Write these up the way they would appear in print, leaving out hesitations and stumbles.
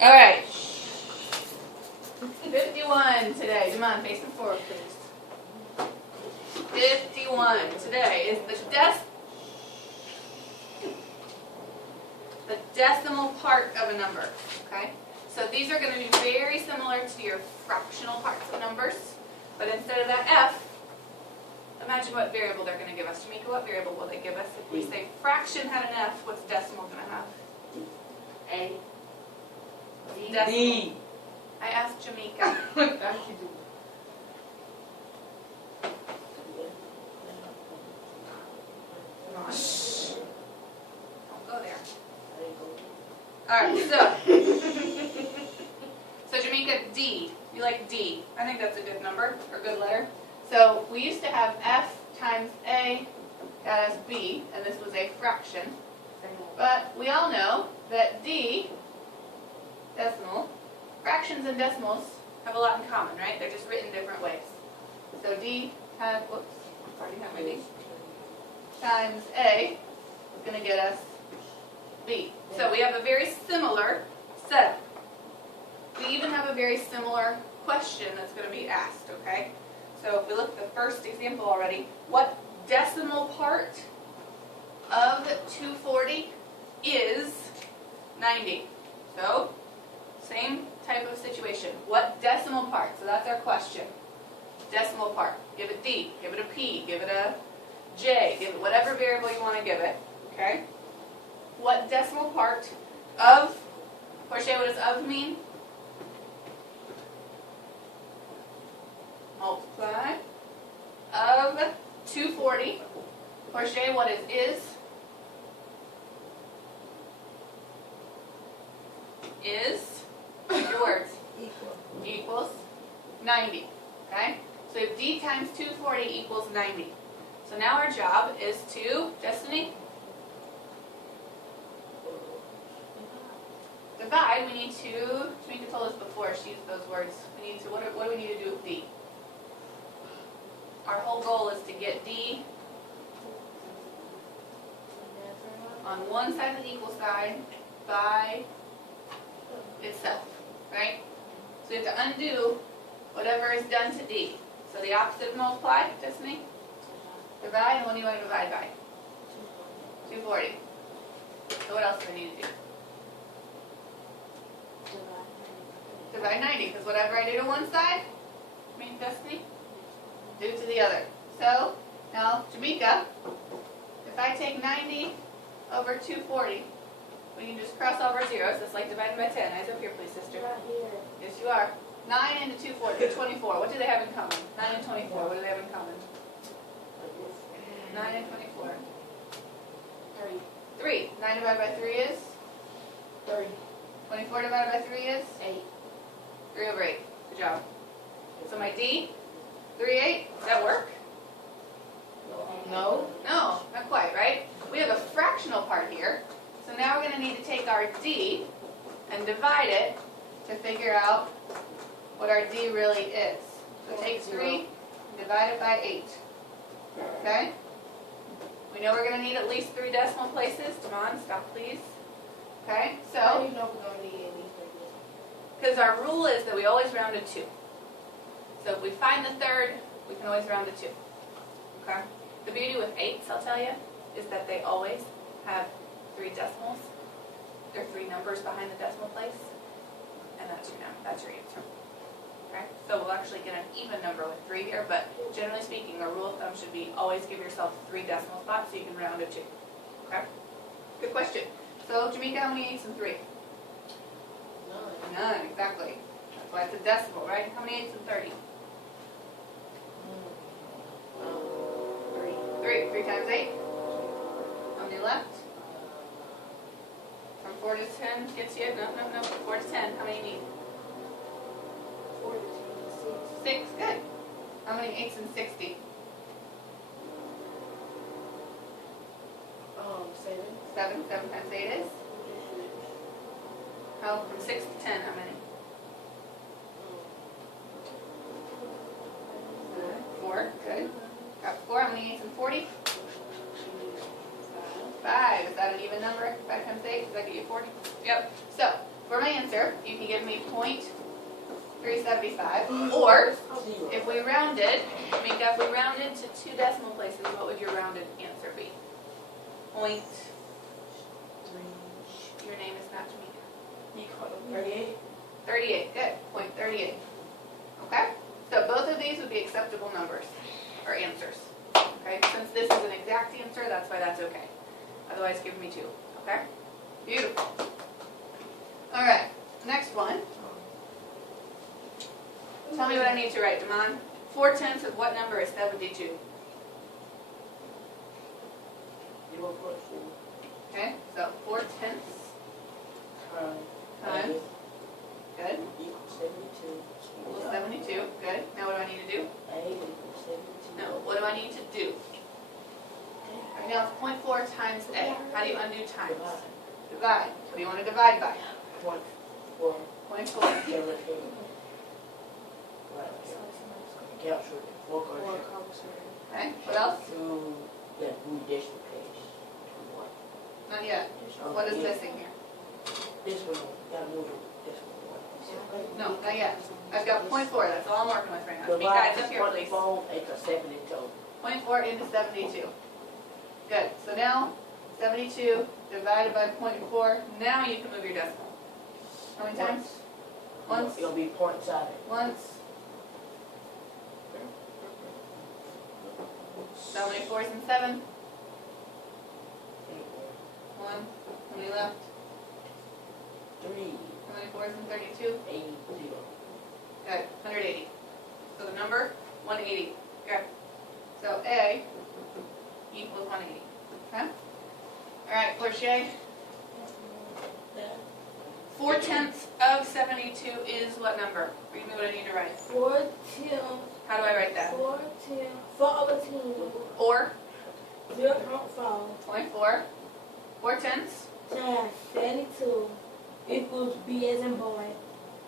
All right. 51 today. Come on, face it forward, please. 51 today is the decimal part of a number. Okay? So these are going to be very similar to your fractional parts of numbers, but instead of that F, imagine what variable they're going to give us. Jamaica, what variable will they give us? If we say fraction had an F, what's decimal going to have? A. Decimal. I asked Jamaica. Come on. Shh. Don't go there. Alright, so Jamaica, D. You like D. I think that's a good number, or good letter. So we used to have F times A got us B, and this was a fraction. But we all know that D, decimal, fractions and decimals have a lot in common, right? They're just written different ways. So D times, whoops, already have my D, times A is going to get us B. So we have a very similar setup. We even have a very similar question that's going to be asked, okay? So if we look at the first example already, what decimal part of 240 is 90? So, same type of situation. What decimal part? So that's our question. Decimal part. Give it D, give it a P, give it a J, give it whatever variable you want to give it, okay? What decimal part of, Portia, what does of mean? Multiply of 240. Portia, what is? Is, your words, equals 90, okay? So if D times 240 equals 90. So now our job is to, Destiny? Divide. We need to, Tamika told us before, she used those words. We need to, what do we need to do with D? Our whole goal is to get D on one side of the equal sign by itself, right? So we have to undo whatever is done to D. So the opposite of multiply, Destiny? Divide, and what do you want to divide by? 240. So what else do I need to do? Divide 90, because whatever I do to one side, Destiny, do to the other. So, now, Jamaica, if I take 90 over 240, we can just cross over zeros. It's like dividing by 10. Eyes up here, please, sister. Right here. Yes, you are. 9 into 240, 24. What do they have in common? 9 and 24, what do they have in common? 9 and 24. 3. 9 divided by 3 is? 3. 24 divided by 3 is? 8. 3 over 8. Good job. So my D, 3/8, does that work? No. No, not quite, right? We have a fractional part here. So now we're going to need to take our D and divide it to figure out what our D really is. So take 3 and divide it by 8. Okay? We know we're going to need at least 3 decimal places. Come on, stop please. Okay, How so, do you know we're going to need any figures? because our rule is that we always round to 2. So if we find the third, we can always round to 2. Okay? The beauty with 8s, I'll tell you, is that they always have 3 decimals. There are 3 numbers behind the decimal place, and that's your answer. Okay? So we'll actually get an even number with 3 here, but generally speaking, the rule of thumb should be always give yourself 3 decimal spots so you can round to 2. Okay? Good question. So, Jamaica, how many 8s and 3? 9, exactly. That's why it's a decimal, right? How many 8s and 30? 3. 3 times 8? How many left? From 4 to 10 gets you? No. 4 to 10. How many you need? 4 to 10 is 6. Good. How many 8s and 60? 7. 7. 7 times 8 is? How, from 6 to 10, how many? 4. Good. Got 4. How many 8s and 40? 5. Is that an even number? 5 times 8, does that get you 40? Yep. So, for my answer, you can give me 0.375, or if we rounded, Mika, if we rounded to 2 decimal places, what would your rounded answer be? Point, your name is not Mika. 38. 38, good, 0.38. Okay, so both of these would be acceptable numbers, or answers. Okay, since this is an exact answer, that's why that's okay. Otherwise, give me 2, okay? Beautiful. All right, next one. Tell me what I need to write, Damon. 4/10 of what number is 72? Okay, so 4/10 times, good, equals 72, good. Now what do I need to do? No, what do I need to do? Right now it's 0.4 times A. How do you undo times? Divide. What do you want to divide by? 0.4. Okay, what else? Not yet. What is missing here? This one, gotta move it. This one. No, not yet. I've got 0.4, that's all I'm working with right now. You guys up here, please. 0.4 into 72. Good, so now 72 divided by 0.4, now you can move your decimal. How many times? Once. It'll be points out. Once. How many 4s and 7? 1. How many left? 3, How many 4s and 32? 8, 0. Good, 180. So the number, 180. Good. So A equals 180. Okay? Alright, Portia. 4/10 of 72 is what number? Read me what I need to write. 4/10. How do I write that? 4/10. 4/10. 4. 0.4 0.4. 4/10. times 72 equals B as in boy.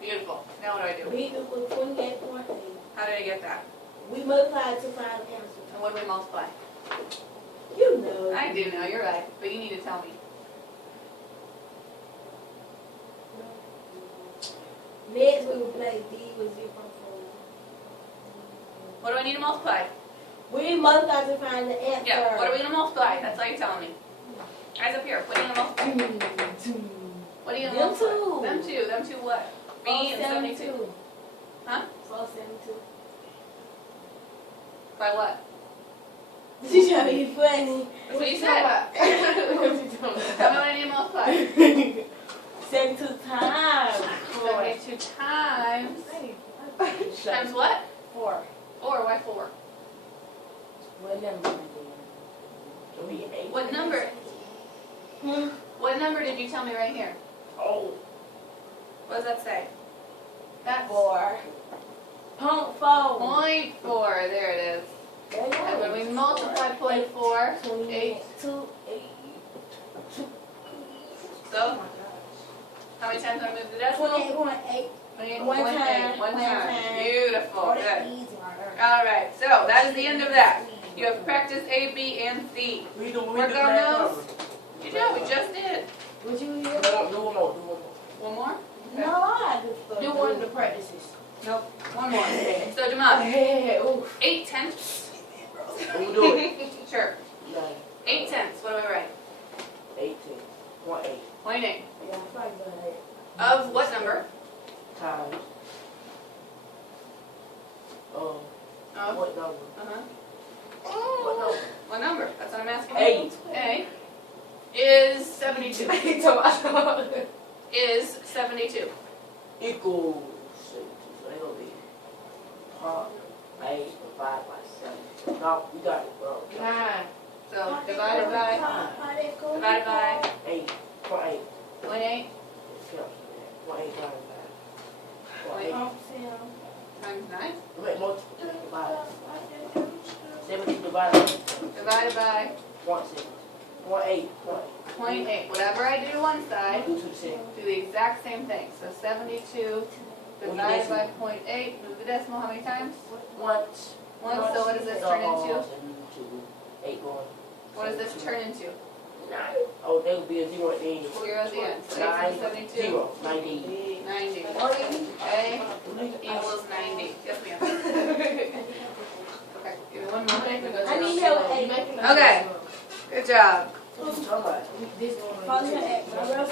Beautiful. Now what do I do? B equals 28.8. How did I get that? We multiply to find the answer. And what do we multiply? You know. I do know, you're right. But you need to tell me. Next we will play D with 0.4. What do I need to multiply? We multiply to find the answer. Yeah, what are we going to multiply? That's all you're telling me. Guys up here, what are you going to multiply? What are you going to Them multiply? two. Them two. Them two what? B and 72. Huh? 472. By what? She's trying to be funny. That's what you said. Tell me what I need to multiply. 72 times. 72 times. Times what? 4. 4. Why 4? What number? What number? What number did you tell me right here? Oh. What does that say? That's 4. 0.4. 0.4. There it is. And when we multiply 0.4, 8. 2, 8. So, how many times do I move the decimal? 28.8. 28.8. One time. One One time. time. Beautiful. Oh, Good. that's easy. Alright, so that is the end of that. You have practiced A, B, and C. Work on those. Good job, we just did. Would you hear? Do one more. One more? No, I just Do one of the practices. Nope. One more. So, Jamal, Hey, 8/10. We'll do it. Sure. 9, 8/10. What do I write? 18, 1, 8. 0.8. Yeah, probably about it. Of what number? Times. Of? What number? Uh-huh. What number? What number? That's what I'm asking. 8. A is 72. So Is 72. equals 6. So they're going to be part 8 divided by 7. No, we got it, bro. 9. So, divided by 8. 0.8. 0.8 0.8 divided by 0.8. times 9. Wait, multiple. Divide. 70 divided Divided by 1.7. 0.8. 0.8. Whatever I do to one side, Do to the same. do the exact same thing. So 72 divided by 0.8. Move the decimal how many times? Once. Once. So what does this turn into? 8 going. What does this turn into? Oh, there would be a 0 at the end. 0 at the end. So 9, 1872. 0, 90. 90. A equals 90. Yes, ma'am. Okay, give me one more. I need help with A. Okay, good job. All right. Follow your act. My girl's